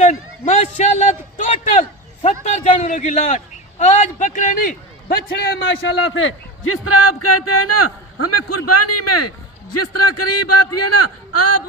माशाल्लाह टोटल 70 जानवरों की लाट। आज बकरे नहीं बछड़े माशाल्लाह से, जिस तरह आप कहते हैं ना हमें कुर्बानी में जिस तरह करीब आती है ना, आप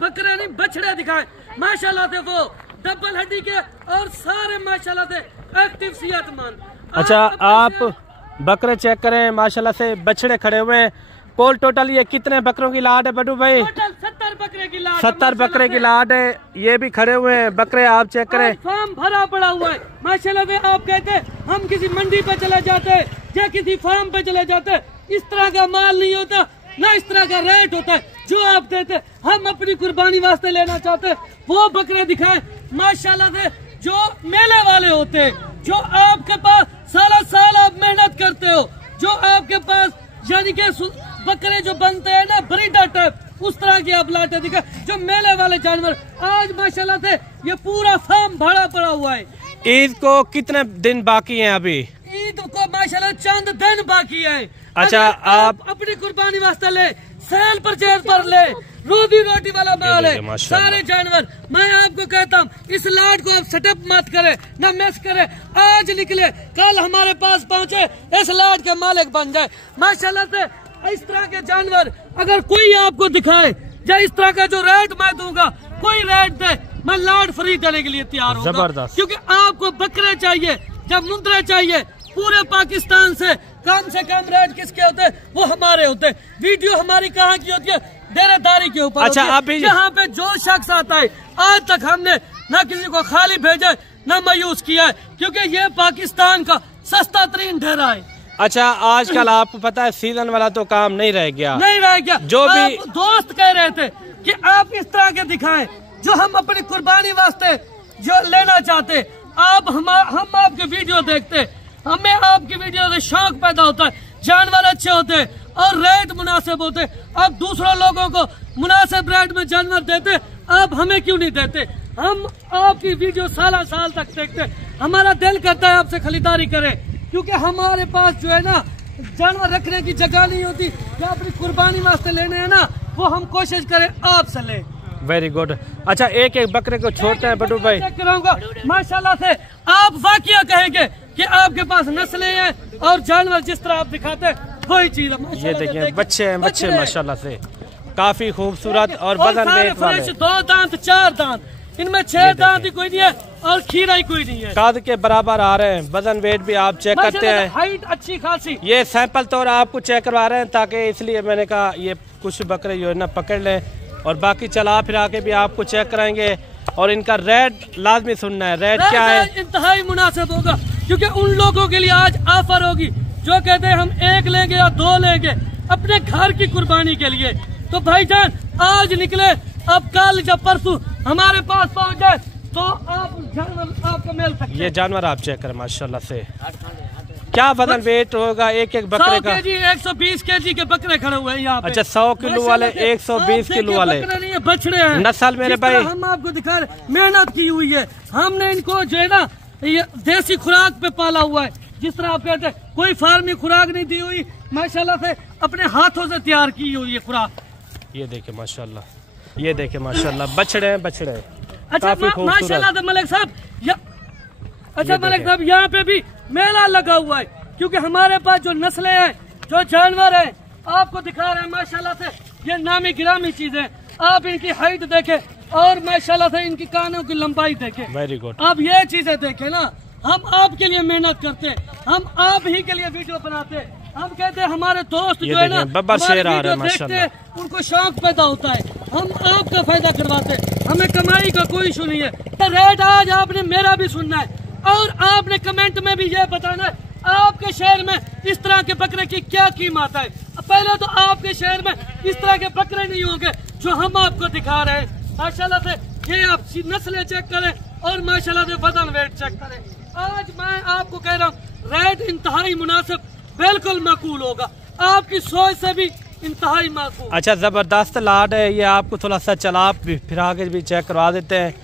बकरे नहीं बछड़े दिखाएं माशाल्लाह से, वो डबल हड्डी के और सारे माशाल्लाह से एक्टिव सेहतमंद। अच्छा आप बकरे चेक करें माशाल्लाह से, बछड़े खड़े हुए हैं। पोल टोटल ये कितने बकरों की लाट है बड्डू भाई? टोटल 70 बकरे की लाट। 70 बकरे की लाट है। ये भी खड़े हुए हैं बकरे, आप चेक करें। फार्म भरा पड़ा हुआ है माशाल्लाह से। आप कहते हैं हम किसी मंडी पे चले जाते हैं या किसी फार्म पे चले जाते हैं, इस तरह का माल नहीं होता, ना इस तरह का रेट होता है जो आप देते। हम अपनी कुर्बानी वास्ते लेना चाहते हैं, वो बकरे दिखाएं माशाल्लाह से, जो मेले वाले होते हैं, जो आपके पास सारा साल आप मेहनत करते हो, जो आपके पास यानी कि बकरे जो बनते हैं ना ब्रीडर टाइप, उस तरह की आप लाटे दिखाएं, जो मेले वाले जानवर। आज माशाल्लाह से ये पूरा फार्म भरा पड़ा हुआ है। ईद को कितने दिन बाकी हैं अभी? ईद को माशाल्लाह चंद दिन बाकी है। अच्छा आप अपनी कुर्बानी वास्ते ले, सेल परचेज पर ले, रोजी रोटी वाला माल है सारे जानवर। मैं आपको कहता हूँ इस लाट को आप सेटअप मत करे, न मिस करे। आज निकले कल हमारे पास पहुँचे, इस लाट के मालिक बन जाए माशाल्लाह से। इस तरह के जानवर अगर कोई आपको दिखाए या इस तरह का जो रेट मैं दूंगा, कोई रेट दे, मैं लाट फ्री देने के लिए तैयार हूँ। जबरदस्त। क्योंकि आपको बकरे चाहिए, जब मुद्रे चाहिए पूरे पाकिस्तान से कम रेट किसके होते हैं? वो हमारे होते हैं। वीडियो हमारी कहाँ की होती है? डेरेदारी के ऊपर। अच्छा अभी यहाँ पे जो शख्स आता है, आज तक हमने न किसी को खाली भेजा न मायूस किया है, क्योंकि ये पाकिस्तान का सस्ता तरीन डेरा है। अच्छा आजकल आपको पता है सीजन वाला तो काम नहीं रह गया, नहीं रह गया। जो भी दोस्त कह रहे थे कि आप इस तरह के दिखाएं जो हम अपनी कुर्बानी वास्ते जो लेना चाहते। आप हम आपके वीडियो देखते, हमें आपकी वीडियो से शौक पैदा होता है, जानवर अच्छे होते हैं और रेट मुनासिब होते। आप दूसरों लोगों को मुनासिब रेट में जानवर देते, आप हमें क्यों नहीं देते? हम आपकी वीडियो साल तक देखते, हमारा दिल करता है आपसे खरीदारी करें, क्योंकि हमारे पास जो है ना जानवर रखने की जगह नहीं होती। जो अपनी कुर्बानी वास्ते लेने हैं ना, वो हम कोशिश करें आपसे लें। Very good. अच्छा एक एक बकरे को छोड़ते हैं बटू भाई। कराऊंगा माशाल्लाह से, आप वाकया कहेंगे कि आपके पास नस्लें हैं और जानवर जिस तरह आप दिखाते हैं वही चीज है। ये देखिए बच्चे हैं, बच्चे माशाल्लाह से काफी खूबसूरत और वजन वेट वाले। 2 दांत 4 दांत, इनमें 6 दांत ही कोई नहीं है और खीरा ही कोई नहीं है। कद के बराबर आ रहे हैं, वजन वेट भी आप चेक करते हैं, हाइट अच्छी खासी। ये सैंपल तौर आपको चेक करवा रहे हैं, ताकि इसलिए मैंने कहा ये कुछ बकरे जो है ना पकड़ लें, और बाकी चला फिरा के भी आपको चेक कराएंगे। और इनका रेट लाजमी सुनना है, रेट क्या है? इंतहाई मुनासिब होगा, क्योंकि उन लोगों के लिए आज ऑफर होगी जो कहते हैं हम 1 लेंगे या 2 लेंगे अपने घर की कुर्बानी के लिए। तो भाईजान आज निकले, अब कल जब परसों हमारे पास पहुंच जाए तो आप जानवर आपको मिल सकते। ये जानवर आप चेक करें माशाल्लाह से, क्या वजन वेट होगा एक एक बकरे का? 120 केजी के बकरे खड़े हुए हैं यहाँ पे। अच्छा 100 किलो वाले, 120 किलो वाले नहीं है, बछड़े हैं नस्ल मेरे भाई। हम आपको दिखा रहे, मेहनत की हुई है हमने, इनको जो है ना ये देसी खुराक पे पाला हुआ है। जिस तरह आप कहते हैं, कोई फार्मी खुराक नहीं दी हुई, माशाल्लाह से अपने हाथों से तैयार की हुई है खुराक। ये देखे माशाल्लाह, ये देखे माशाल्लाह, बछड़े बछड़े। अच्छा माशाल्लाह मलिक साहब, अच्छा मलिक साहब यहाँ पे भी मेला लगा हुआ है, क्योंकि हमारे पास जो नस्लें हैं, जो जानवर हैं, आपको दिखा रहे हैं माशाल्लाह से, ये नामी गिरामी चीजें। आप इनकी हाइट देखें और माशाल्लाह से इनकी कानों की लंबाई देखें। Very good. आप ये चीजें देखें ना, हम आपके लिए मेहनत करते हैं, हम आप ही के लिए वीडियो बनाते हैं। हम कहते हैं हमारे दोस्त जो है ना वीडियो देखते हैं, उनको शौक पैदा होता है, हम आपका फायदा करवाते हैं, हमें कमाई का कोई इशू नहीं है। रेट आज आपने मेरा भी सुनना है और आपने कमेंट में भी ये बताना है आपके शहर में इस तरह के बकरे की क्या कीमत है। पहले तो आपके शहर में इस तरह के बकरे नहीं होंगे जो हम आपको दिखा रहे हैं। माशाल्लाह से ये आप नस्लें चेक करें और माशाल्लाह से वजन वेट चेक करें। आज मैं आपको कह रहा हूँ रेट इंतहाई मुनासिब, बिल्कुल माकूल होगा, आपकी सोच से भी इंतहाई माकूल। अच्छा जबरदस्त लाट है ये, आपको थोड़ा सा चला फिरा के भी चेक करवा देते हैं।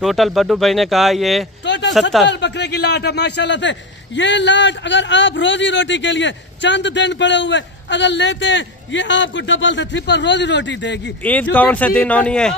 टोटल बड्डू भाई ने कहा ये टोटल 70 बकरे की लाट है माशाल्लाह से। ये लाट अगर आप रोजी रोटी के लिए चंद दिन पड़े हुए अगर लेते हैं, ये आपको डबल से ट्रिपल रोजी रोटी देगी। ईद कौन से दिन होनी है?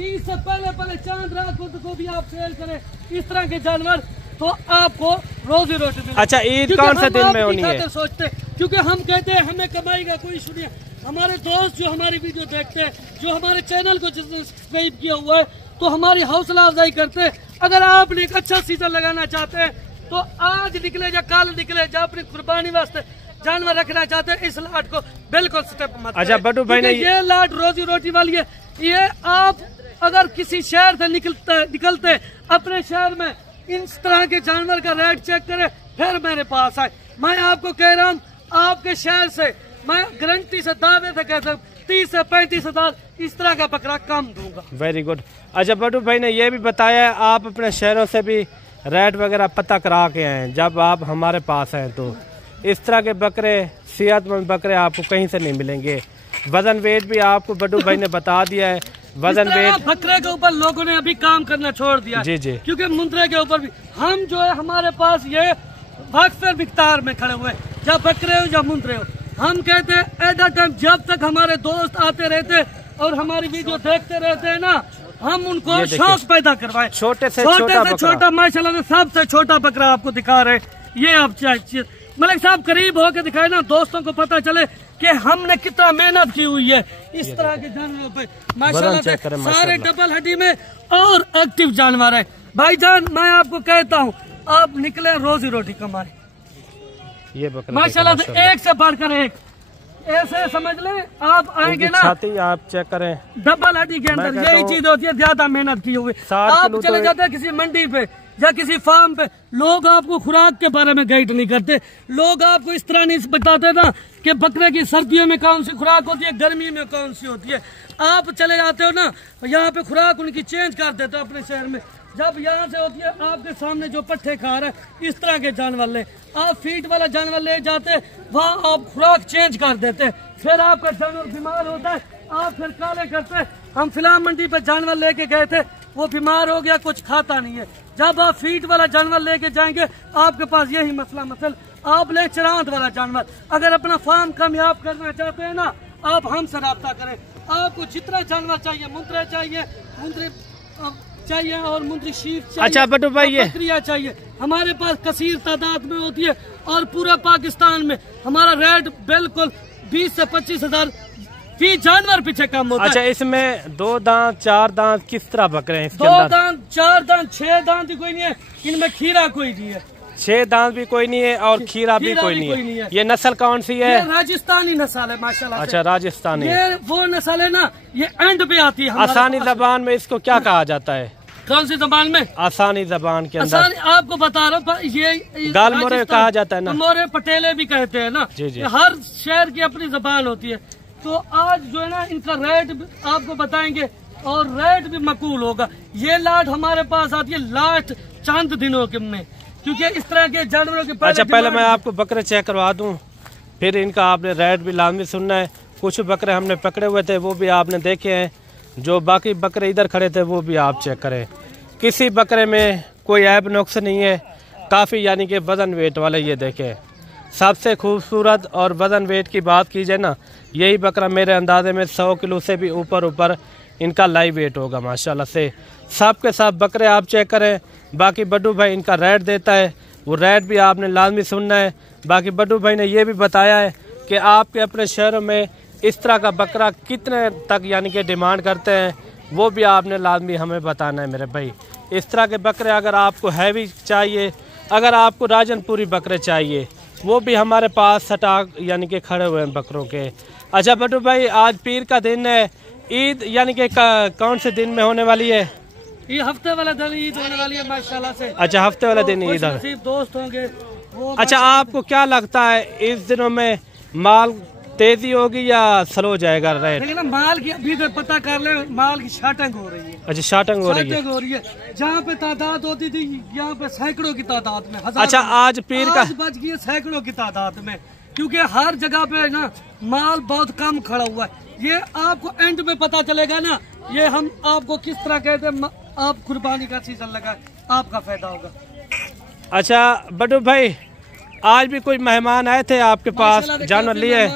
ईद से पहले चांद रात को भी आप सेल करें इस तरह के जानवर तो आपको रोजी रोटी मिलेगी। अच्छा, ईद कौन से दिन में होनी है? सोचते क्योंकि हम कहते हैं हमें कमाई का कोई इशू नहीं है। हमारे दोस्त जो हमारी वीडियो देखते हैं, जो हमारे चैनल को जिसने सब्सक्राइब किया हुआ है, तो हमारी हौसला अफजाई करते हैं। अगर आपने एक अच्छा सीजन लगाना चाहते हैं तो आज निकले या कल निकले, या अपनी कुर्बानी वास्ते जानवर रखना चाहते हैं, इस लाट को बिल्कुल स्टेप मत। अच्छा बटू भाई ने ये लाट रोजी रोटी वाली है। ये आप अगर किसी शहर से निकलते अपने शहर में इस तरह के जानवर का रेट चेक करें, फिर मेरे पास आए। मैं आपको कह रहा हूँ आपके शहर से मैं गारंटी से दावे से कह सकता 30 से 35 हजार इस तरह का बकरा कम दूंगा। Very good. अच्छा बटू भाई ने ये भी बताया आप अपने शहरों से भी रेट वगैरह पता करा के आए जब आप हमारे पास हैं, तो इस तरह के बकरे, सेहतमंद बकरे आपको कहीं से नहीं मिलेंगे। वजन वेट भी आपको बटू भाई ने बता दिया है। वजन वेट बकरे के ऊपर लोगों ने अभी काम करना छोड़ दिया। जी जी, क्योंकि मुंद्रे के ऊपर भी हम जो है हमारे पास ये वाकफर विकतार में खड़े हुए, या बकरे हो या मुंद्रे हो, हम कहते हैं एट अ टाइम जब तक हमारे दोस्त आते रहते और हमारी वीडियो देखते रहते हैं ना, हम उनको शौक पैदा करवाएं। छोटे से छोटा माशाल्लाह से सबसे छोटा बकरा आपको दिखा रहे। ये आप मलिक साहब करीब होकर दिखाए ना, दोस्तों को पता चले कि हमने कितना मेहनत की हुई है इस तरह के जानवरों पे। माशाल्लाह से सारे डबल हड्डी में और एक्टिव जानवर है। भाईजान मैं आपको कहता हूँ आप निकले रोजी रोटी कमाए। ये बकरा माशाल्लाह से एक से बढ़कर एक, ऐसे समझ लें आप आएंगे ना, आप चेक करें डबल हड्डी के अंदर यही चीज होती है, ज्यादा मेहनत की हुई। आप चले जाते हैं किसी मंडी पे या किसी फार्म पे, लोग आपको खुराक के बारे में गाइड नहीं करते। लोग आपको इस तरह नहीं बताते ना कि बकरे की सर्दियों में कौन सी खुराक होती है, गर्मी में कौन सी होती है। आप चले जाते हो ना, यहाँ पे खुराक उनकी चेंज कर देते हो अपने शहर में। जब यहाँ से होती है आपके सामने जो पट्टे खा रहा है इस तरह के जानवर ले, आप फीड वाला जानवर ले जाते, वहाँ आप खुराक चेंज कर देते, फिर आपका जानवर बीमार होता है, आप फिर काले करते। हम फिलहाल मंडी पे जानवर लेके गए थे, वो बीमार हो गया, कुछ खाता नहीं है। जब आप फीड वाला जानवर लेके जाएंगे आपके पास यही मसला आप ले चरांत वाला जानवर। अगर अपना फार्म कामयाब करना चाहते हैं ना, आप हमसे रब्ता करें। आपको जितना जानवर चाहिए, मुंद्रे चाहिए और मुंद्री शीप चाहिए। अच्छा बटू भाई ये बकरियां चाहिए, हमारे पास कसीर तादाद में होती है और पूरा पाकिस्तान में हमारा रेट बिल्कुल 20 से 25 हजार फी जानवर पीछे कम होता है। अच्छा इसमें 2 दांत 4 दांत किस तरह बकरे हैं? 2 दांत 4 दांत 6 दांत कोई नहीं है, इनमें खीरा कोई नहीं है। 6 दांत भी कोई नहीं है और खीरा भी कोई नहीं है। ये नस्ल कौन सी है? राजस्थानी नस्ल है माशाल्लाह। अच्छा राजस्थानी, ये वो नस्ल है ना, ये एंड पे आती है। आसानी जबान में इसको क्या कहा जाता है? कौन सी जबान में? आसानी जबान के अंदर आपको बता रहा हूँ, ये गाल मोरे कहा जाता है ना, मोरे पटेले भी कहते हैं ना। जी जी, हर शहर की अपनी जबान होती है। तो आज जो है ना इनका रेट आपको बताएंगे और रेट भी मकबूल होगा। ये लाट हमारे पास आती है लाट चंद दिनों के में, क्योंकि इस तरह के जानवरों के अच्छा पहले मैं आपको बकरे चेक करवा दूं, फिर इनका आपने रेट भी लाजमी सुनना है। कुछ बकरे हमने पकड़े हुए थे वो भी आपने देखे हैं, जो बाकी बकरे इधर खड़े थे वो भी आप चेक करें। किसी बकरे में कोई ऐब नुक्स नहीं है, काफ़ी यानी कि वज़न वेट वाले। ये देखें सबसे खूबसूरत और वज़न वेट की बात की जाए ना, यही बकरा मेरे अंदाजे में 100 किलो से भी ऊपर इनका लाइव वेट होगा माशाल्लाह से। सब के सब बकरे आप चेक करें। बाकी बड्डू भाई इनका रेट देता है, वो रेट भी आपने लाजमी सुनना है। बाकी बड्डू भाई ने ये भी बताया है कि आपके अपने शहरों में इस तरह का बकरा कितने तक यानी कि डिमांड करते हैं, वो भी आपने लाजमी हमें बताना है मेरे भाई। इस तरह के बकरे अगर आपको हैवी चाहिए, अगर आपको राजनपुरी बकरे चाहिए, वो भी हमारे पास स्टॉक यानी कि खड़े हुए हैं बकरों के। अच्छा बट्टू भाई आज पीर का दिन है, ईद यानी कि कौन से दिन में होने वाली है? ये हफ्ते वाला दिन ईद होने वाली है माशाल्लाह से। अच्छा हफ्ते वाला दिन ईद है, दोस्त होंगे वो। अच्छा आपको क्या लगता है इस दिनों में माल तेजी होगी या स्लो जाएगा रेट? लेकिन माल की अभी तो पता कर ले, माल की शार्टिंग हो रही है। अच्छा शार्टिंग हो रही है। जहाँ पे तादाद होती थी यहाँ पे सैकड़ों की तादाद में। अच्छा आज पीर का बच गई सैकड़ों की तादाद में, क्योंकि हर जगह पे ना माल बहुत कम खड़ा हुआ है। ये आपको एंड में पता चलेगा ना, ये हम आपको किस तरह कहते हैं। आप कुर्बानी का सीजन लगा, आपका फायदा होगा। अच्छा बड्डू भाई आज भी कोई मेहमान आए थे आपके पास जानवर लिए?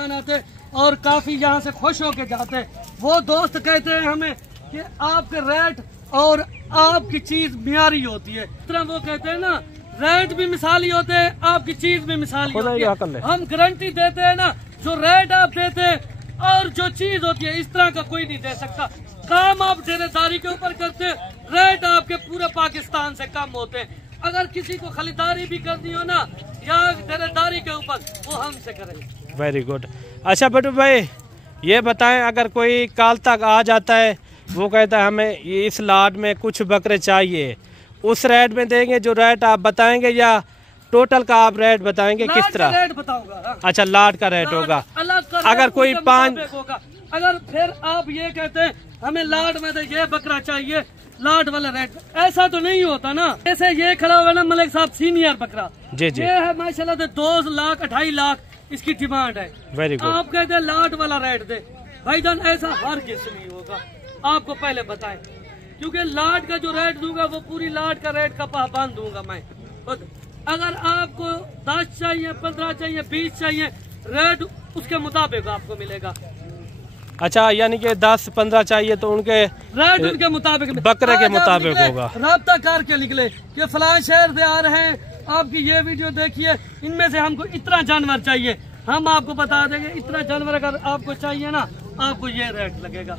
और काफी यहाँ से खुश होके जाते हैं। वो दोस्त कहते हैं हमें कि आपके रेट और आपकी चीज मियारी होती है। इस तरह वो कहते हैं ना, रेट भी मिसाली होते हैं, आपकी चीज भी मिसाली होती है। हम गारंटी देते हैं ना, जो रेट आप देते हैं और जो चीज होती है, इस तरह का कोई नहीं दे सकता। काम आप ठेकेदारी के ऊपर करते हैं, रेट आपके पूरे पाकिस्तान से कम होते हैं। अगर किसी को खरीदारी भी करनी हो ना या ठेकेदारी के ऊपर, वो हमसे करें। Very good. अच्छा बटू भाई ये बताएं, अगर कोई कल तक आ जाता है, वो कहता है हमें इस लाट में कुछ बकरे चाहिए, उस रेट में देंगे जो रेट आप बताएंगे, या टोटल का आप रेट बताएंगे? किस तरह रेट बताऊंगा? अच्छा लाट का रेट होगा। अगर कोई 5 होगा, अगर फिर आप ये कहते हैं हमें लाट में ये बकरा चाहिए, लाट वाला रेट, ऐसा तो नहीं होता ना। जैसे ये खड़ा हुआ ना मलिक साहब सीनियर बकरा, जी जी, ये है माशाल्लाह 2 लाख 2.5 लाख इसकी डिमांड है। Very good. आप कहते हैं लाट वाला रेट दे, भाईजान ऐसा हर किस नहीं होगा, आपको पहले बताएं। क्योंकि लाट का जो रेट दूंगा वो पूरी लाट का रेट का पाबंद दूंगा मैं। अगर आपको 10 चाहिए, 15 चाहिए, 20 चाहिए, रेट उसके मुताबिक आपको मिलेगा। अच्छा, यानी कि 10-15 चाहिए तो उनके रेट उनके मुताबिक, बकरे के मुताबिक होगा। राब्ता करके निकले कि फलां शहर से आ रहे हैं, आपकी ये वीडियो देखिए, इनमें से हमको इतना जानवर चाहिए, हम आपको बता देंगे इतना जानवर अगर आपको चाहिए ना, आपको ये रेट लगेगा।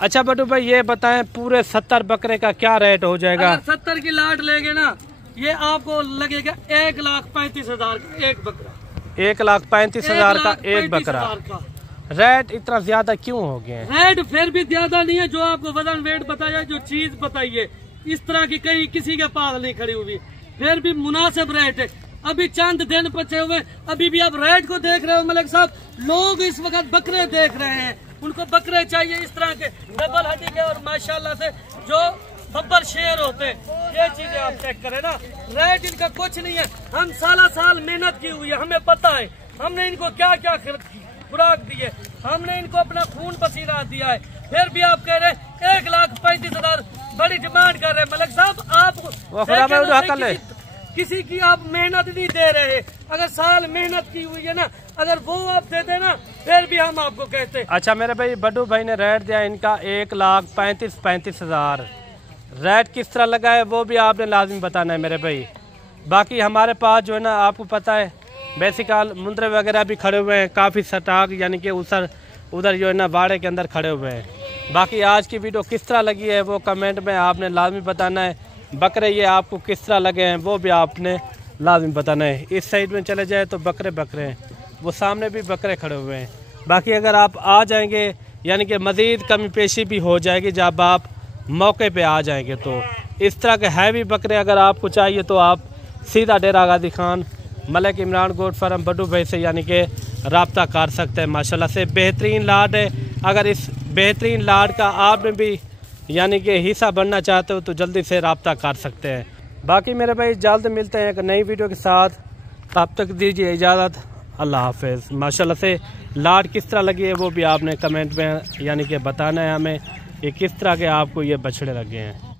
अच्छा बटू भाई ये बताएं, पूरे 70 बकरे का क्या रेट हो जाएगा? अगर 70 की लाट लेंगे ना, ये आपको लगेगा 1,35,000 का एक बकरा। 1,35,000 का एक बकरा। रेट इतना ज्यादा क्यों हो गए? रेट फिर भी ज्यादा नहीं है, जो आपको वजन वेट बताया, जो चीज बताइए, इस तरह की कहीं किसी के पास नहीं खड़ी हुई, फिर भी मुनासिब रेट है। अभी चंद दिन बचे हुए, अभी भी आप रेट को देख रहे हो मलिक साहब, लोग इस वक्त बकरे देख रहे हैं, उनको बकरे चाहिए इस तरह के डबल हड्डी के और माशाल्लाह से जो बब्बर शेर होते हैं। ये चीजें आप चेक करें ना, रेट इनका कुछ नहीं है। हम साल मेहनत की हुई है, हमें पता है हमने इनको क्या क्या खुराक दी है, हमने इनको अपना खून पसीना दिया है, फिर भी आप कह रहे हैं 1,35,000 बड़ी डिमांड कर रहे हैं। मलिक साहब आप किसी की आप मेहनत नहीं दे रहे। अगर साल मेहनत की हुई है ना, अगर वो आप देते ना, फिर भी हम आपको कहते। अच्छा मेरे भाई बड्डू भाई ने रेट दिया इनका 1,35,000। रेट किस तरह लगा है वो भी आपने लाजिम बताना है मेरे भाई। बाकी हमारे पास जो है ना, आपको पता है बेसिकल मुंदरे वगैरह भी खड़े हुए हैं, काफ़ी स्टॉक यानी कि उधर जो है ना वाड़े के अंदर खड़े हुए हैं। बाकी आज की वीडियो किस तरह लगी है वो कमेंट में आपने लाजमी बताना है। बकरे ये आपको किस तरह लगे हैं वो भी आपने लाजमी बताना है। इस साइड में चले जाए तो बकरे हैं, वो सामने भी बकरे खड़े हुए हैं। बाकी अगर आप आ जाएंगे यानी कि मज़ीद कमी पेशी भी हो जाएगी जब आप मौके पे आ जाएंगे। तो इस तरह के हैवी बकरे अगर आपको चाहिए तो आप सीधा डेरा गाजी खान मलिक इमरान गोट फार्म बड्डू भाई से यानी कि रब्ता कर सकते हैं। माशाल्लाह से बेहतरीन लाट है। अगर इस बेहतरीन लाट का आपने भी यानी कि हिस्सा बनना चाहते हो तो जल्दी से रब्ता कर सकते हैं। बाकी मेरे भाई जल्द मिलते हैं एक नई वीडियो के साथ, तब तक दीजिए इजाज़त, अल्लाह हाफिज़। माशाल्लाह से लाट किस तरह लगी है वो भी आपने कमेंट में यानी कि बताना है हमें, कि किस तरह के आपको ये बछड़े लगे हैं।